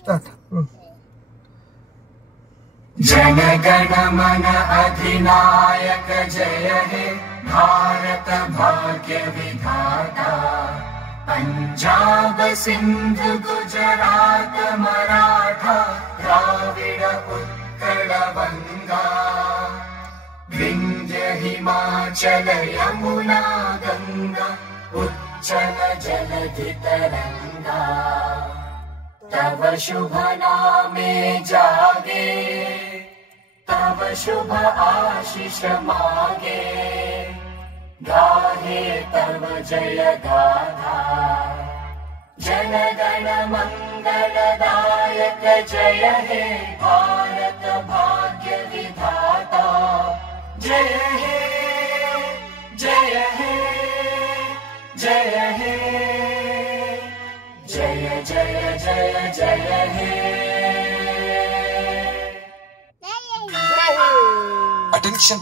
Start. Jana Gana मन अधिनायक जय हे भारत भाग्य विधाता। पंजाब सिंध गुजरात मराठा द्राविड़ उत्कल बंगा। विंध्य हिमाचल यमुना गंगा उच्चल जलधि तरंगा। तव शुभ नामे जागे तव शुभ आशीष मागे। गाहे तव जय गाथा जन गण मंगलदायक जय हे भारत भाग्य विधाता। जय हे जय हे जय हे जय जय जय जय हे। Attention.